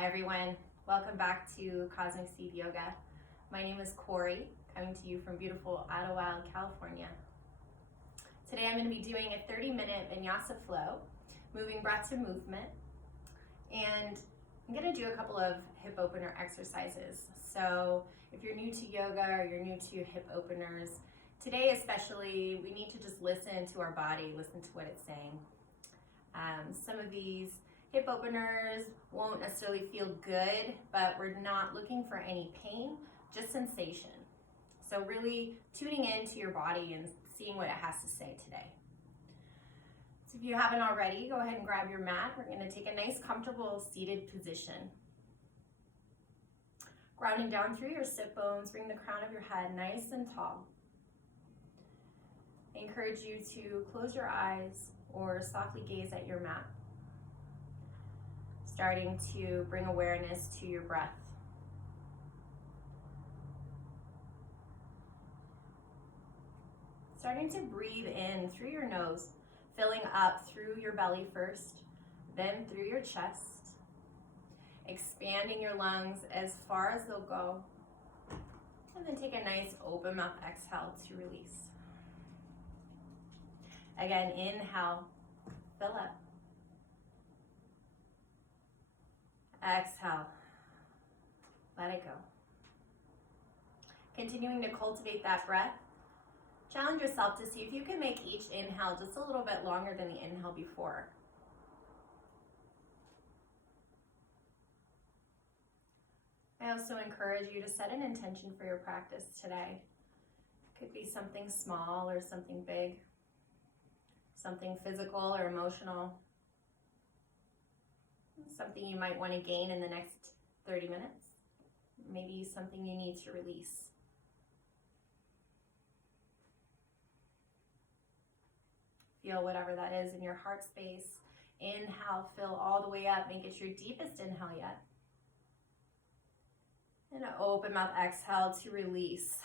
Hi everyone, welcome back to Cosmic Seed Yoga. My name is Corey, coming to you from beautiful Idyllwild California. Today I'm going to be doing a 30-minute Vinyasa flow, moving breath to movement, and I'm going to do a couple of hip opener exercises. So if you're new to yoga or you're new to hip openers, today especially we need to just listen to our body, listen to what it's saying. Some of these hip openers won't necessarily feel good, but we're not looking for any pain, just sensation. So really tuning into your body and seeing what it has to say today. So if you haven't already, go ahead and grab your mat. We're going to take a nice comfortable seated position. Grounding down through your sit bones, bring the crown of your head nice and tall. I encourage you to close your eyes or softly gaze at your mat. Starting to bring awareness to your breath. Starting to breathe in through your nose, filling up through your belly first, then through your chest. Expanding your lungs as far as they'll go. And then take a nice open mouth exhale to release. Again, inhale, fill up. Exhale, let it go. Continuing to cultivate that breath, challenge yourself to see if you can make each inhale just a little bit longer than the inhale before. I also encourage you to set an intention for your practice today. It could be something small or something big, something physical or emotional. Something you might want to gain in the next 30 minutes. Maybe something you need to release. Feel whatever that is in your heart space. Inhale, fill all the way up. Make it your deepest inhale yet. And an open mouth exhale to release.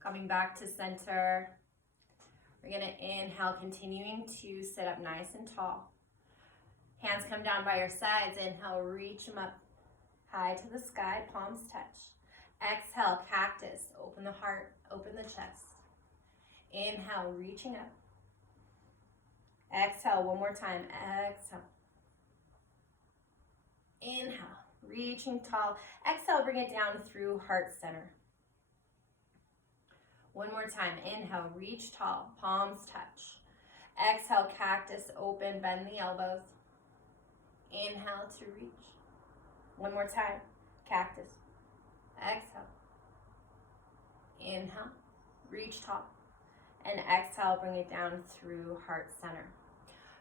Coming back to center. We're going to inhale, continuing to sit up nice and tall. Hands come down by your sides. Inhale, reach them up high to the sky, palms touch. Exhale, cactus. Open the heart, open the chest. Inhale, reaching up. Exhale, one more time. Exhale. Inhale, reaching tall. Exhale, bring it down through heart center. One more time, inhale, reach tall, palms touch. Exhale, cactus, open, bend the elbows. Inhale to reach. One more time, cactus. Exhale. Inhale, reach tall. And exhale, bring it down through heart center.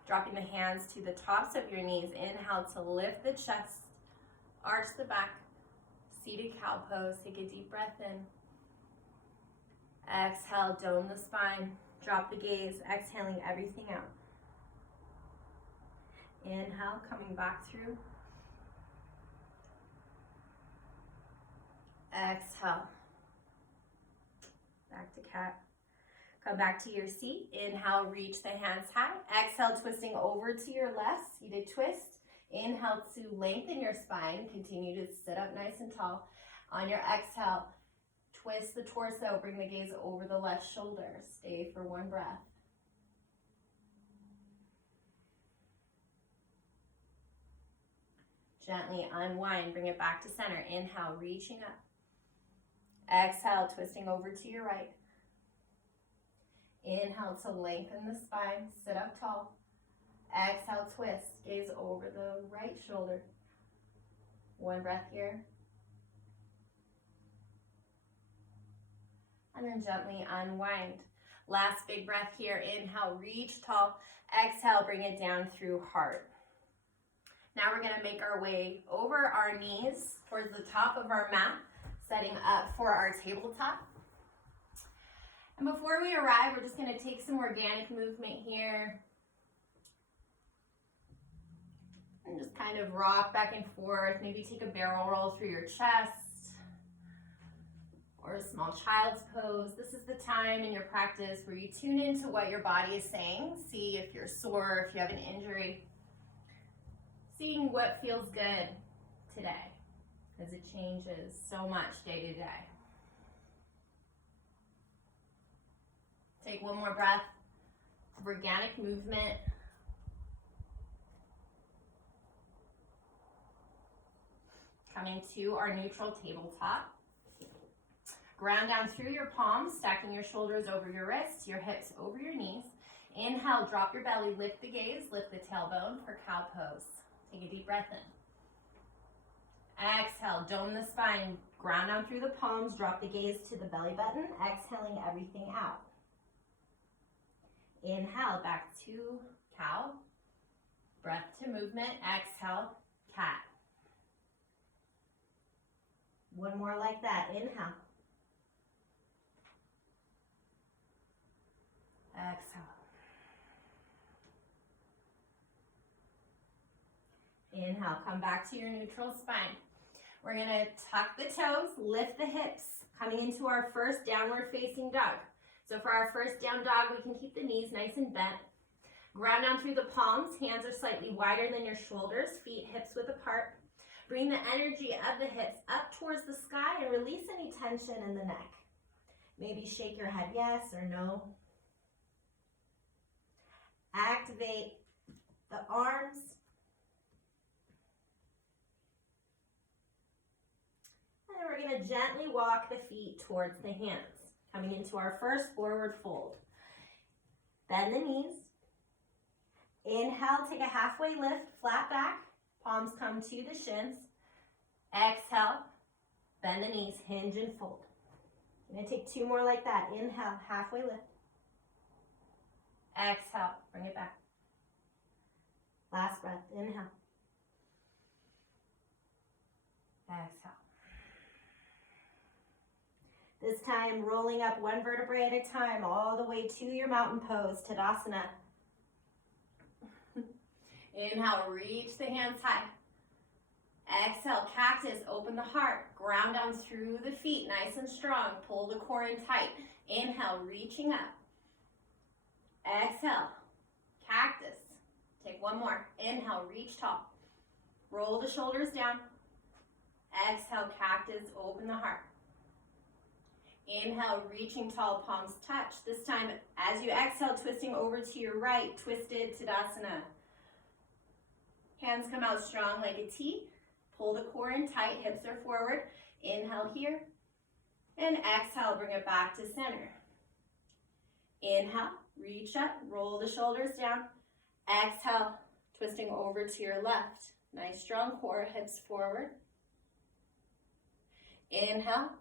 Dropping the hands to the tops of your knees. Inhale to lift the chest, arch the back, seated cow pose. Take a deep breath in. Exhale, dome the spine, drop the gaze, exhaling everything out. Inhale, coming back through. Exhale. Back to cat. Come back to your seat. Inhale, reach the hands high. Exhale, twisting over to your left, seated twist. Inhale to lengthen your spine. Continue to sit up nice and tall. On your exhale, twist the torso, bring the gaze over the left shoulder. Stay for one breath. Gently unwind, bring it back to center. Inhale, reaching up. Exhale, twisting over to your right. Inhale to lengthen the spine, sit up tall. Exhale, twist, gaze over the right shoulder. One breath here. And then gently unwind. Last big breath here. Inhale, reach tall. Exhale, bring it down through heart. Now we're going to make our way over our knees towards the top of our mat, setting up for our tabletop. And before we arrive, we're just going to take some organic movement here. And just kind of rock back and forth. Maybe take a barrel roll through your chest. Or a small child's pose. This is the time in your practice where you tune into what your body is saying. See if you're sore, if you have an injury. seeing what feels good today, because it changes so much day to day. Take one more breath of organic movement. Coming to our neutral tabletop. Ground down through your palms, stacking your shoulders over your wrists, your hips over your knees. Inhale, drop your belly, lift the gaze, lift the tailbone for cow pose. Take a deep breath in. Exhale, dome the spine, ground down through the palms, drop the gaze to the belly button, exhaling everything out. Inhale, back to cow. Breath to movement, exhale, cat. One more like that, inhale. Exhale. Inhale, come back to your neutral spine. We're gonna tuck the toes, lift the hips, coming into our first downward facing dog. So for our first down dog, we can keep the knees nice and bent. Ground down through the palms, hands are slightly wider than your shoulders, feet hips width apart. Bring the energy of the hips up towards the sky and release any tension in the neck. Maybe shake your head yes or no. Activate the arms. And we're going to gently walk the feet towards the hands. Coming into our first forward fold. Bend the knees. Inhale, take a halfway lift, flat back. Palms come to the shins. Exhale, bend the knees, hinge and fold. I'm going to take two more like that. Inhale, halfway lift. Exhale, bring it back. Last breath, inhale. Exhale. This time, rolling up one vertebrae at a time, all the way to your mountain pose, Tadasana. Inhale, reach the hands high. Exhale, cactus, open the heart. Ground down through the feet, nice and strong. Pull the core in tight. Inhale, reaching up. Exhale, cactus. Take one more. Inhale, reach tall. Roll the shoulders down. Exhale, cactus, open the heart. Inhale, reaching tall, palms touch. This time, as you exhale, twisting over to your right, twisted Tadasana. Hands come out strong like a T. Pull the core in tight, hips are forward. Inhale here. And exhale, bring it back to center. Inhale, reach up, roll the shoulders down. Exhale, twisting over to your left. Nice strong core, hips forward. Inhale,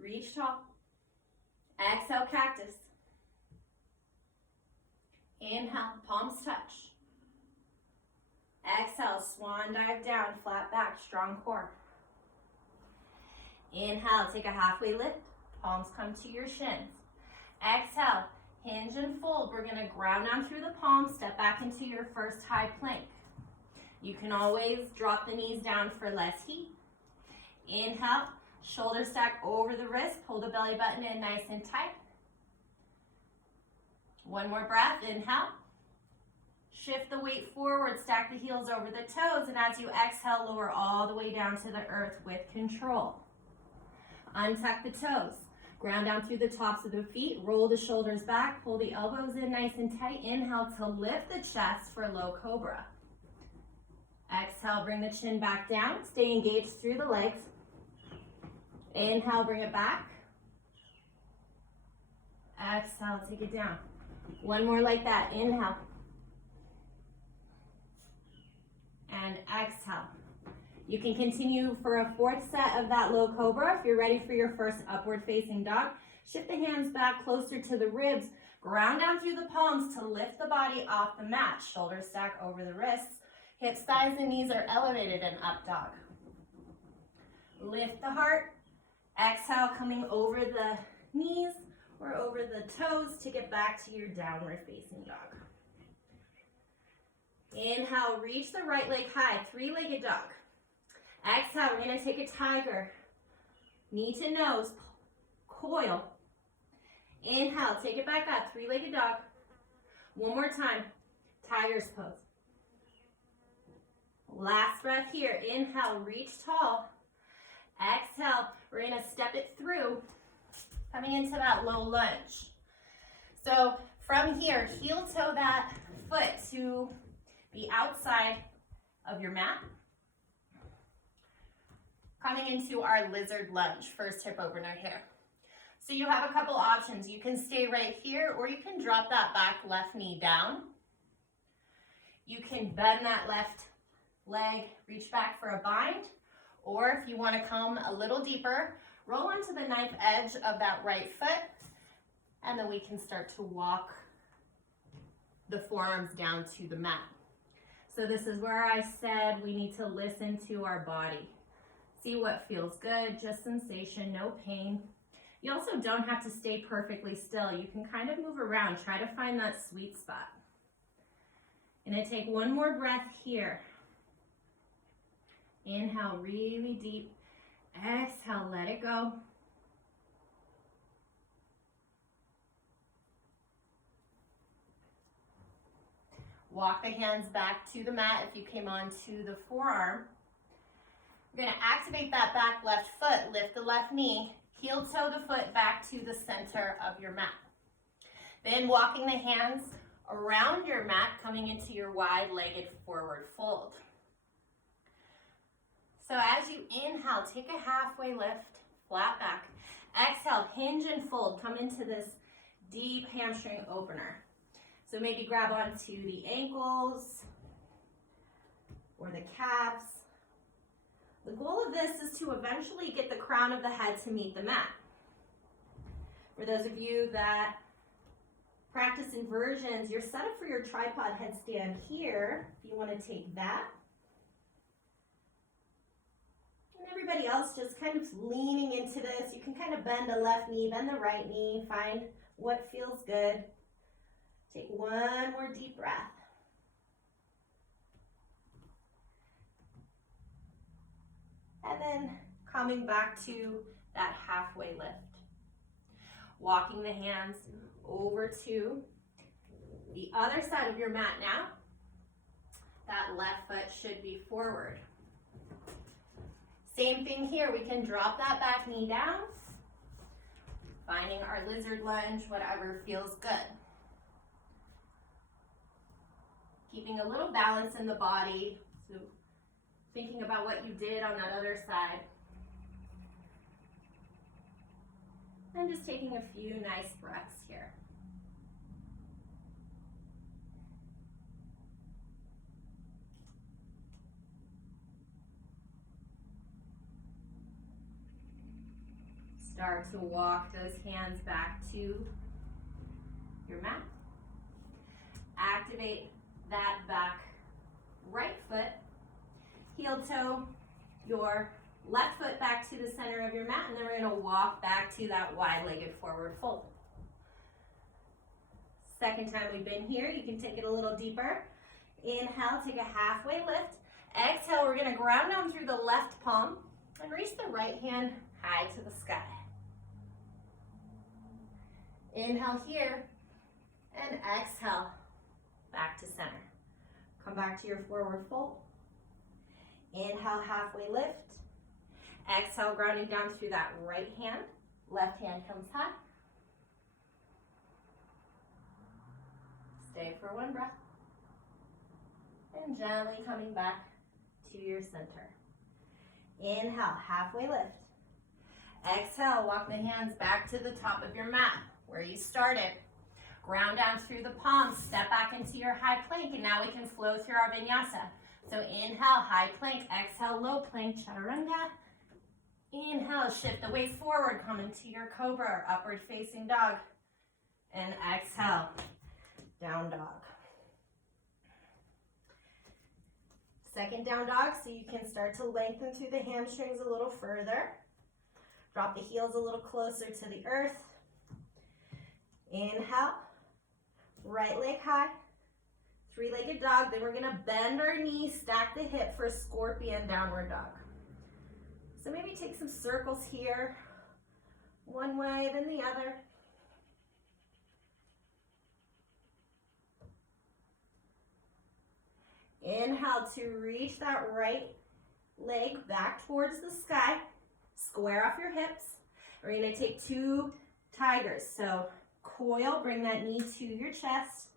reach tall. Exhale, cactus. Inhale, palms touch. Exhale, swan dive down, flat back, strong core. Inhale, take a halfway lift. Palms come to your shins. Exhale, hinge and fold. We're going to ground down through the palms, step back into your first high plank. You can always drop the knees down for less heat. Inhale, shoulder stack over the wrist, pull the belly button in nice and tight. One more breath, inhale. Shift the weight forward, stack the heels over the toes, and as you exhale, lower all the way down to the earth with control. Untuck the toes. Ground down through the tops of the feet, roll the shoulders back, pull the elbows in nice and tight. Inhale to lift the chest for low cobra. Exhale, bring the chin back down, stay engaged through the legs. Inhale, bring it back. Exhale, take it down. One more like that, inhale. And exhale. You can continue for a fourth set of that low cobra. If you're ready for your first upward facing dog, shift the hands back closer to the ribs. Ground down through the palms to lift the body off the mat. Shoulders stack over the wrists. Hips, thighs, and knees are elevated in up dog. Lift the heart. Exhale, coming over the knees or over the toes to get back to your downward facing dog. Inhale, reach the right leg high, three-legged dog. Exhale, we're going to take a tiger. Knee to nose, coil. Inhale, take it back up, three-legged dog. One more time, tiger's pose. Last breath here. Inhale, reach tall. Exhale, we're gonna step it through, coming into that low lunge. So from here, heel toe that foot to the outside of your mat. Coming into our lizard lunge, first hip opener here. So you have a couple options. You can stay right here, or you can drop that back left knee down. You can bend that left leg, reach back for a bind, or if you want to come a little deeper, roll onto the knife edge of that right foot, and then we can start to walk the forearms down to the mat. So this is where I said we need to listen to our body. See what feels good, just sensation, no pain. You also don't have to stay perfectly still. You can kind of move around, try to find that sweet spot. Gonna take one more breath here. Inhale really deep. Exhale, let it go. Walk the hands back to the mat if you came onto the forearm. We're gonna activate that back left foot, lift the left knee, heel toe the foot back to the center of your mat. Then walking the hands around your mat, coming into your wide-legged forward fold. So as you inhale, take a halfway lift, flat back. Exhale, hinge and fold, come into this deep hamstring opener. So maybe grab onto the ankles or the calves. The goal of this is to eventually get the crown of the head to meet the mat. For those of you that practice inversions, you're set up for your tripod headstand here. If you want to take that. And everybody else just kind of leaning into this. You can kind of bend the left knee, bend the right knee, find what feels good. Take one more deep breath. And then coming back to that halfway lift. Walking the hands over to the other side of your mat now. That left foot should be forward. Same thing here, we can drop that back knee down, finding our lizard lunge, whatever feels good. Keeping a little balance in the body, so thinking about what you did on that other side. And just taking a few nice breaths here. Start to walk those hands back to your mat. Activate that back right foot. Heel toe your left foot back to the center of your mat, and then we're going to walk back to that wide-legged forward fold. Second time we've been here, you can take it a little deeper. Inhale, take a halfway lift. Exhale, we're going to ground down through the left palm and reach the right hand high to the sky. Inhale here, and exhale, back to center. Come back to your forward fold. Inhale, halfway lift. Exhale, grounding down through that right hand. Left hand comes high. Stay for one breath. And gently coming back to your center. Inhale, halfway lift. Exhale, walk the hands back to the top of your mat, where you started. Ground down through the palms, step back into your high plank, and now we can flow through our vinyasa. So inhale, high plank, exhale, low plank, chaturanga. Inhale, shift the weight forward, come into your cobra or upward facing dog. And exhale, down dog. Second down dog, so you can start to lengthen through the hamstrings a little further. Drop the heels a little closer to the earth. Inhale, right leg high, three-legged dog. Then we're gonna bend our knees, stack the hip for scorpion downward dog. So maybe take some circles here, one way, then the other. inhale to reach that right leg back towards the sky. Square off your hips. We're gonna take 2 tigers. So coil, bring that knee to your chest.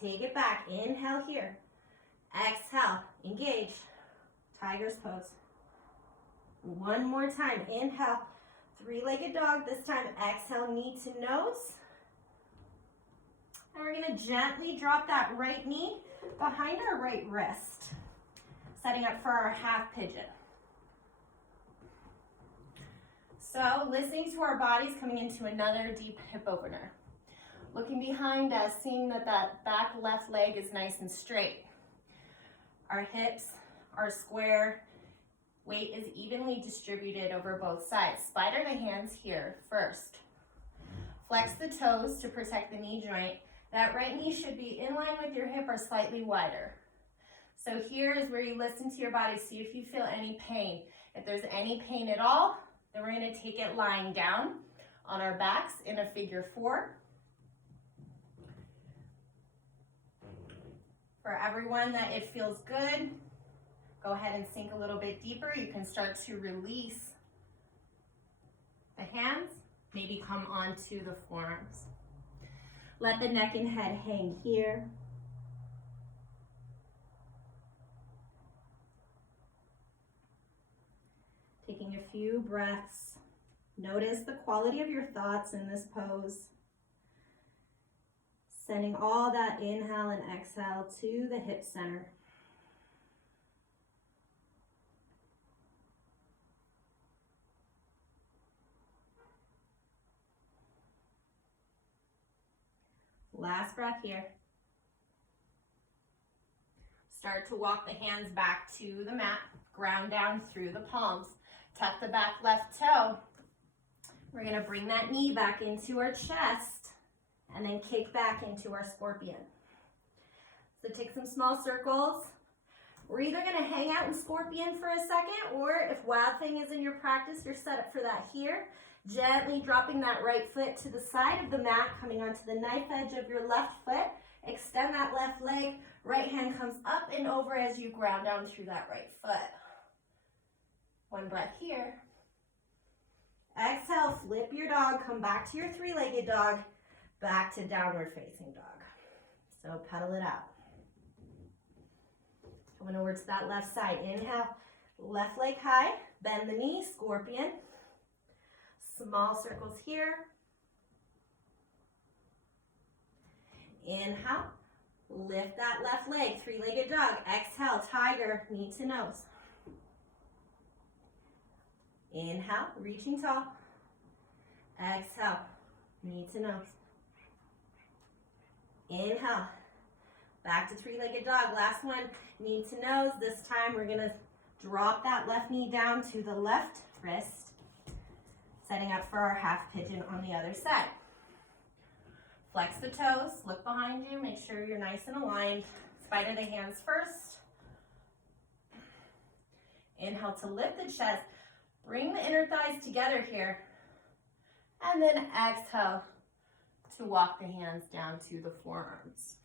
Take it back, inhale here. Exhale, engage, tiger's pose. One more time, inhale, 3-legged dog. This time, exhale, knee to nose. And we're gonna gently drop that right knee behind our right wrist, setting up for our half pigeon. So listening to our bodies, coming into another deep hip opener. Looking behind us, seeing that that back left leg is nice and straight. Our hips are square. Weight is evenly distributed over both sides. Spider the hands here first. Flex the toes to protect the knee joint. That right knee should be in line with your hip or slightly wider. So here is where you listen to your body, see if you feel any pain. If there's any pain at all, then we're gonna take it lying down on our backs in a figure 4. For everyone that it feels good, go ahead and sink a little bit deeper. You can start to release the hands, maybe come onto the forearms. Let the neck and head hang here. Taking a few breaths. Notice the quality of your thoughts in this pose. Sending all that inhale and exhale to the hip center. Last breath here. Start to walk the hands back to the mat. Ground down through the palms. Tuck the back left toe. We're gonna bring that knee back into our chest and then kick back into our scorpion. So take some small circles. We're either gonna hang out in scorpion for a second, or if Wild Thing is in your practice, you're set up for that here. Gently dropping that right foot to the side of the mat, coming onto the knife edge of your left foot. Extend that left leg. Right hand comes up and over as you ground down through that right foot. One breath here. Exhale, flip your dog. Come back to your 3-legged dog. Back to downward facing dog. So pedal it out. Coming over to that left side. Inhale, left leg high. Bend the knee, scorpion. Small circles here. Inhale, lift that left leg, 3-legged dog. Exhale, tiger, knee to nose. Inhale, reaching tall. Exhale, knee to nose. Inhale, back to 3-legged dog. Last one, knee to nose. This time we're gonna drop that left knee down to the left wrist, setting up for our half pigeon on the other side. Flex the toes, look behind you, make sure you're nice and aligned. Spider the hands first. Inhale to lift the chest. Bring the inner thighs together here. And then exhale to walk the hands down to the forearms.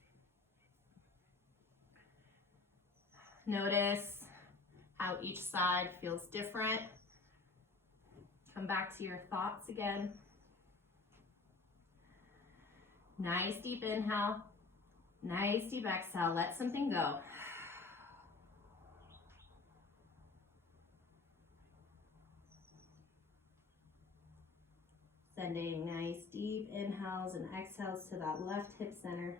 Notice how each side feels different. Come back to your thoughts again. Nice deep inhale. Nice deep exhale. Let something go. Sending nice deep inhales and exhales to that left hip center.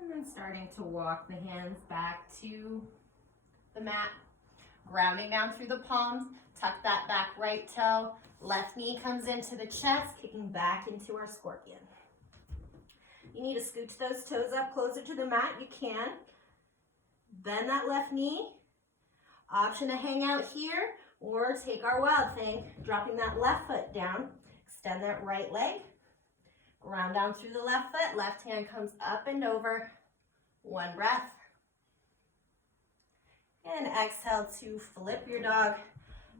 And then starting to walk the hands back to the mat. Grounding down through the palms. Tuck that back right toe. Left knee comes into the chest, kicking back into our scorpion. You need to scooch those toes up closer to the mat, you can. Bend that left knee. Option to hang out here or take our Wild Thing, dropping that left foot down. Extend that right leg. Ground down through the left foot. Left hand comes up and over. One breath. And exhale to flip your dog,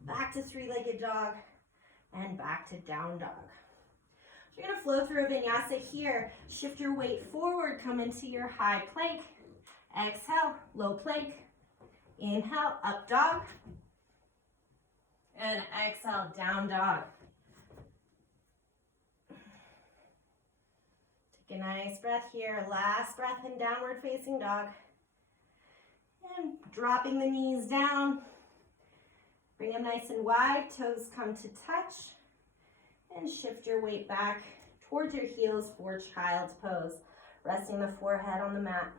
back to three-legged dog, and back to down dog. So you're gonna flow through a vinyasa here. Shift your weight forward, come into your high plank. Exhale, low plank. Inhale, up dog. And exhale, down dog. Take a nice breath here. Last breath in downward facing dog. And dropping the knees down. Bring them nice and wide. Toes come to touch. And shift your weight back towards your heels for child's pose. Resting the forehead on the mat.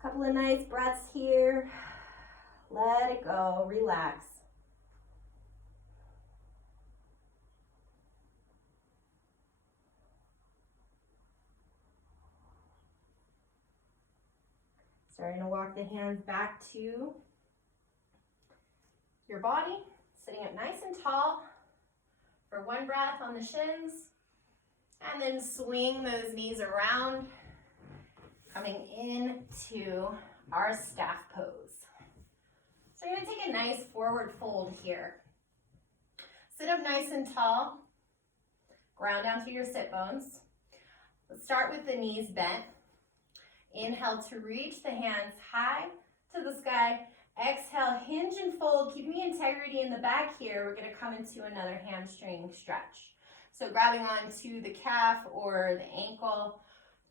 Couple of nice breaths here. Let it go, relax. Starting to walk the hands back to your body. Sitting up nice and tall for one breath on the shins. And then swing those knees around, coming into our staff pose. So you're gonna take a nice forward fold here. Sit up nice and tall, ground down through your sit bones. Let's start with the knees bent. Inhale to reach the hands high to the sky. Exhale, hinge and fold. Keeping the integrity in the back here. We're gonna come into another hamstring stretch. So grabbing onto the calf or the ankle.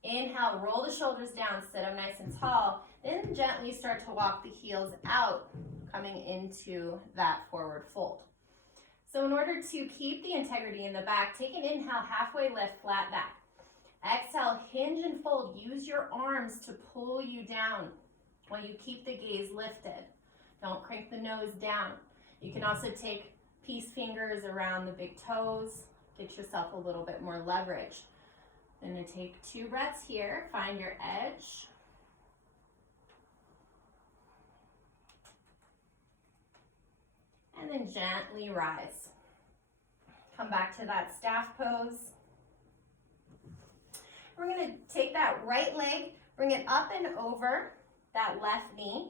Inhale, roll the shoulders down, sit up nice and tall. Then gently start to walk the heels out, coming into that forward fold. So in order to keep the integrity in the back, take an inhale, halfway lift, flat back. Exhale, hinge and fold. Use your arms to pull you down while you keep the gaze lifted. Don't crank the nose down. You can also take peace fingers around the big toes. Get yourself a little bit more leverage. I'm going to take 2 breaths here. Find your edge. And then gently rise. Come back to that staff pose. We're going to take that right leg, bring it up and over that left knee.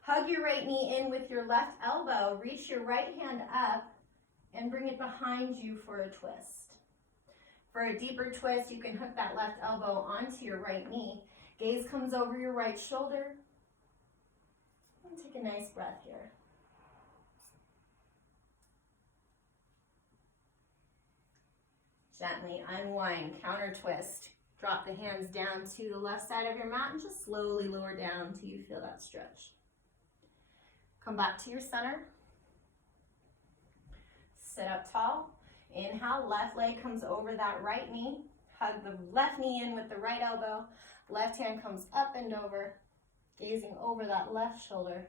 Hug your right knee in with your left elbow. Reach your right hand up and bring it behind you for a twist. For a deeper twist, you can hook that left elbow onto your right knee. Gaze comes over your right shoulder. And take a nice breath here. Gently unwind, counter twist. Drop the hands down to the left side of your mat and just slowly lower down until you feel that stretch. Come back to your center. Sit up tall. Inhale, left leg comes over that right knee. Hug the left knee in with the right elbow. Left hand comes up and over, gazing over that left shoulder.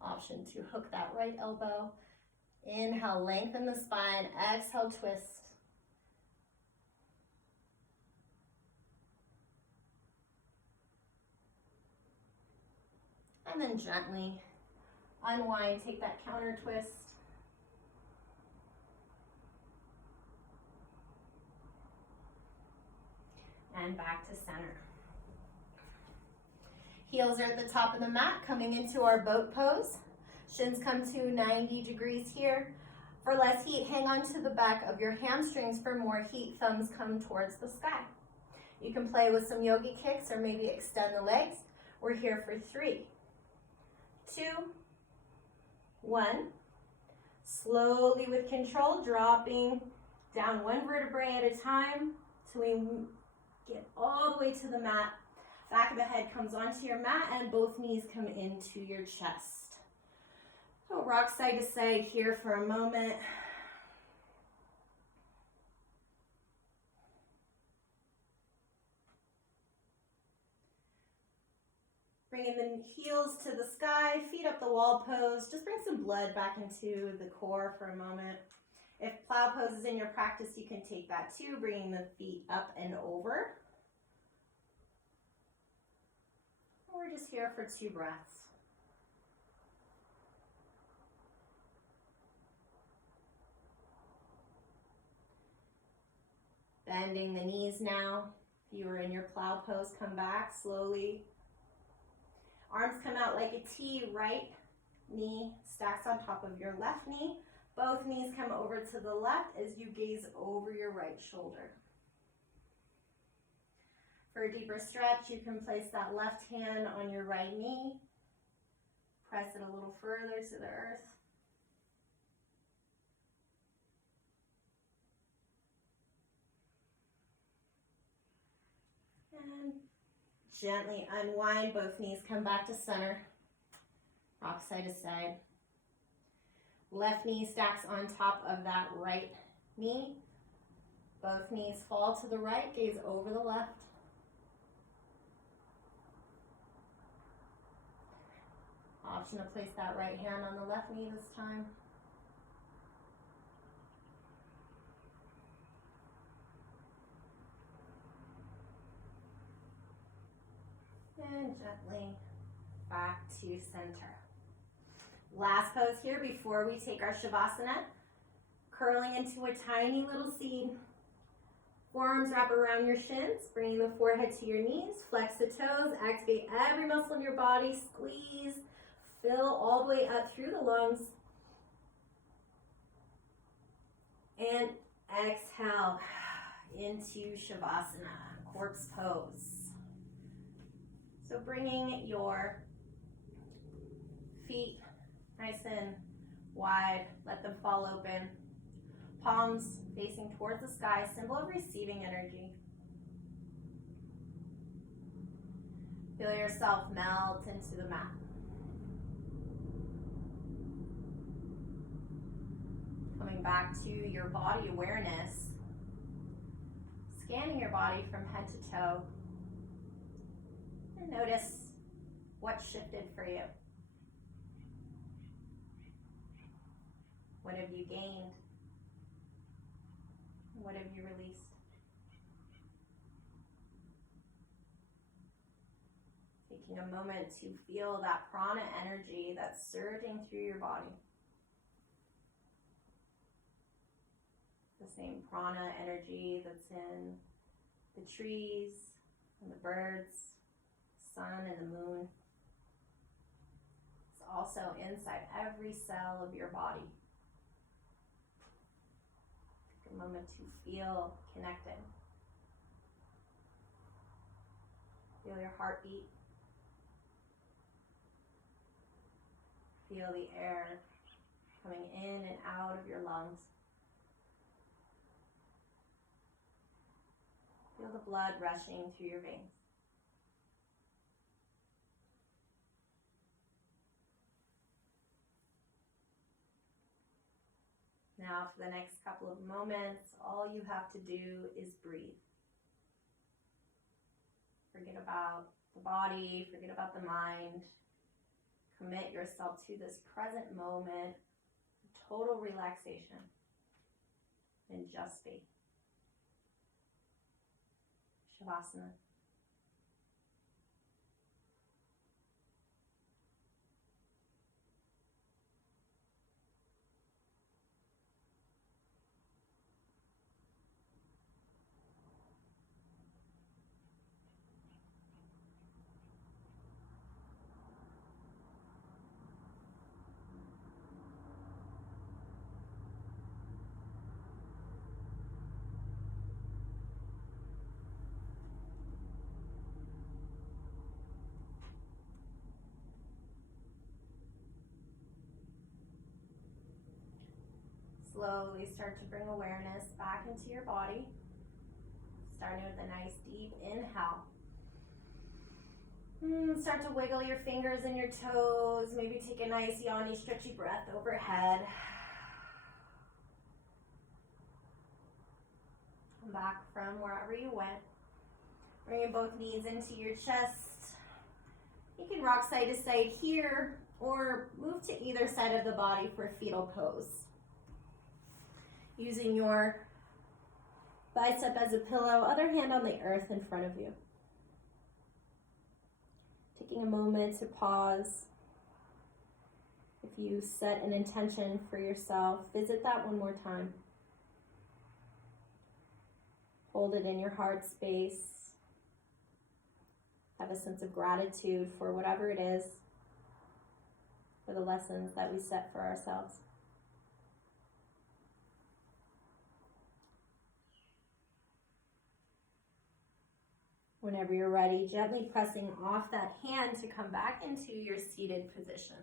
Option to hook that right elbow. Inhale, lengthen the spine. Exhale, twist. And then gently unwind, take that counter twist. And back to center. Heels are at the top of the mat, coming into our boat pose. Shins come to 90 degrees here. For less heat, hang on to the back of your hamstrings. For more heat, thumbs come towards the sky. You can play with some yogi kicks or maybe extend the legs. We're here for 3, 2, 1. Slowly with control, dropping down 1 vertebrae at a time till we get all the way to the mat. Back of the head comes onto your mat and both knees come into your chest. So rock side to side here for a moment. Bringing the heels to the sky, feet up the wall pose. Just bring some blood back into the core for a moment. If plow pose is in your practice, you can take that too, bringing the feet up and over. We're just here for 2 breaths. Bending the knees now. If you were in your plow pose, come back slowly. Arms come out like a T, right knee stacks on top of your left knee. Both knees come over to the left as you gaze over your right shoulder. For a deeper stretch, you can place that left hand on your right knee. Press it a little further to the earth. And gently unwind, both knees come back to center. Rock side to side. Left knee stacks on top of that right knee. Both knees fall to the right, gaze over the left. Option to place that right hand on the left knee this time. And gently back to center. Last pose here before we take our Shavasana. Curling into a tiny little seed. Forearms wrap around your shins, bringing the forehead to your knees. Flex the toes, activate every muscle in your body. Squeeze, fill all the way up through the lungs. And exhale into Shavasana, corpse pose. So bringing your feet nice and wide, let them fall open. Palms facing towards the sky, symbol of receiving energy. Feel yourself melt into the mat. Coming back to your body awareness, scanning your body from head to toe, and notice what shifted for you. What have you gained? What have you released? Taking a moment to feel that prana energy that's surging through your body. The same prana energy that's in the trees and the birds, the sun and the moon. It's also inside every cell of your body. Take a moment to feel connected. Feel your heartbeat. Feel the air coming in and out of your lungs. Feel the blood rushing through your veins. Now for the next couple of moments, all you have to do is breathe. Forget about the body, forget about the mind. Commit yourself to this present moment, total relaxation, and just be. Shavasana. Slowly start to bring awareness back into your body. Starting with a nice deep inhale. Start to wiggle your fingers and your toes. Maybe take a nice yawny, stretchy breath overhead. Come back from wherever you went. Bringing both knees into your chest. You can rock side to side here or move to either side of the body for fetal pose. Using your bicep as a pillow, other hand on the earth in front of you. Taking a moment to pause. If you set an intention for yourself, visit that one more time. Hold it in your heart space. have a sense of gratitude for whatever it is, for the lessons that we set for ourselves. Whenever you're ready, gently pressing off that hand to come back into your seated position.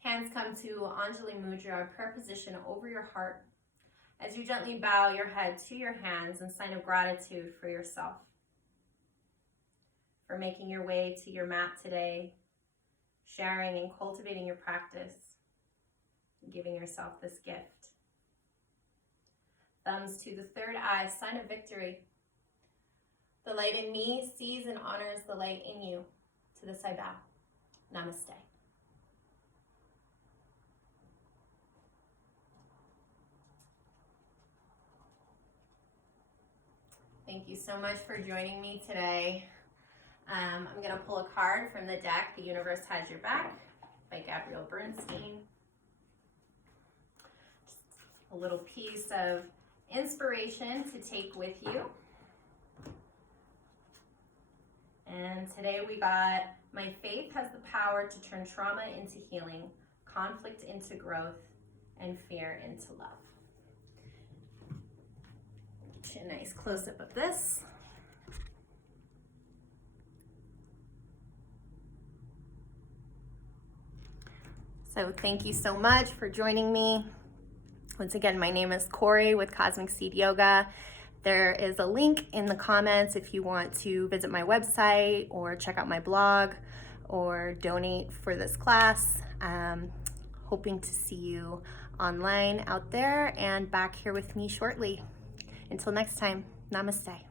Hands come to Anjali Mudra, prayer position over your heart, as you gently bow your head to your hands in sign of gratitude for yourself, for making your way to your mat today, sharing and cultivating your practice, and giving yourself this gift. Thumbs to the third eye, sign of victory. The light in me sees and honors the light in you. To this I bow. Namaste. Thank you so much for joining me today. I'm going to pull a card from the deck, The Universe Has Your Back, by Gabrielle Bernstein. Just a little piece of inspiration to take with you. And today we got, my faith has the power to turn trauma into healing, conflict into growth, and fear into love. Get you a nice close-up of this. So thank you so much for joining me. Once again, my name is Corey with Cosmic Seed Yoga. There is a link in the comments if you want to visit my website or check out my blog or donate for this class. Hoping to see you online out there and back here with me shortly. Until next time, namaste.